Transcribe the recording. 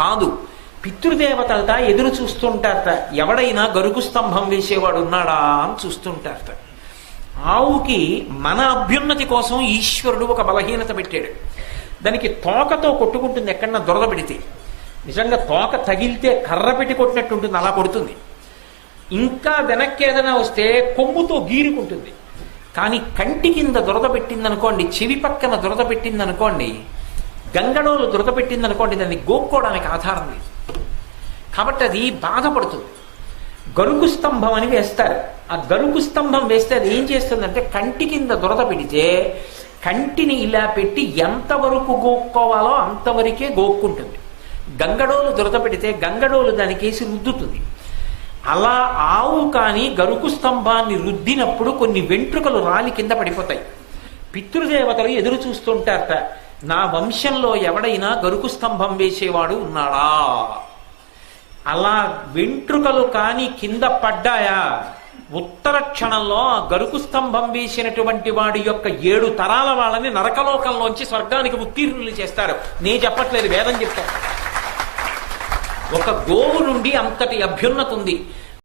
కాదు, పితృదేవతలట ఎదురు చూస్తుంటారట, ఎవడైనా గరుకు స్తంభం వేసేవాడు ఉన్నాడా అని చూస్తుంటారట. ఆవుకి మన అభ్యున్నతి కోసం ఈశ్వరుడు ఒక బలహీనత పెట్టాడు. దానికి తోకతో కొట్టుకుంటుంది ఎక్కడన్నా దురద పెడితే. నిజంగా తోక తగిలితే కర్ర పెట్టి కొట్టినట్టు ఉంటుంది, అలా కొడుతుంది. ఇంకా వెనక్కి ఏదైనా వస్తే కొమ్ముతో గీరుకుంటుంది. కానీ కంటి కింద దురద పెట్టిందనుకోండి, చెవి పక్కన దురద పెట్టిందనుకోండి, గంగడోలు దురద పెట్టిందనుకోండి, దాన్ని గోక్కోవడానికి ఆధారం లేదు. కాబట్టి అది బాధపడుతుంది. గరుకు స్తంభం అని వేస్తారు. ఆ గరుకు స్తంభం వేస్తే అది ఏం చేస్తుందంటే, కంటి కింద దురద పెడితే కంటిని ఇలా పెట్టి ఎంతవరకు గోక్కోవాలో అంతవరకే గోక్కుంటుంది. గంగడోలు దురద పెడితే గంగడోలు దానికేసి రుద్దుతుంది. అలా ఆవు కానీ గరుకు స్తంభాన్ని రుద్దినప్పుడు కొన్ని వెంట్రుకలు రాలి కింద పడిపోతాయి. పితృదేవతలు ఎదురు చూస్తుంటారట, నా వంశంలో ఎవడైనా గరుకు స్తంభం వేసేవాడు ఉన్నాడా. అలా వెంట్రుకలు కానీ కింద పడ్డాయా, ఉత్తర క్షణంలో ఆ గరుకు స్తంభం వేసినటువంటి వాడి యొక్క 7 తరాల వాళ్ళని నరకలోకంలోంచి స్వర్గానికి ఉత్తీర్ణులు చేస్తారు. నేను చెప్పట్లేదు, వేదం చెప్తాను. ఒక గోవు నుండి అంతటి అభ్యున్నతి ఉంది.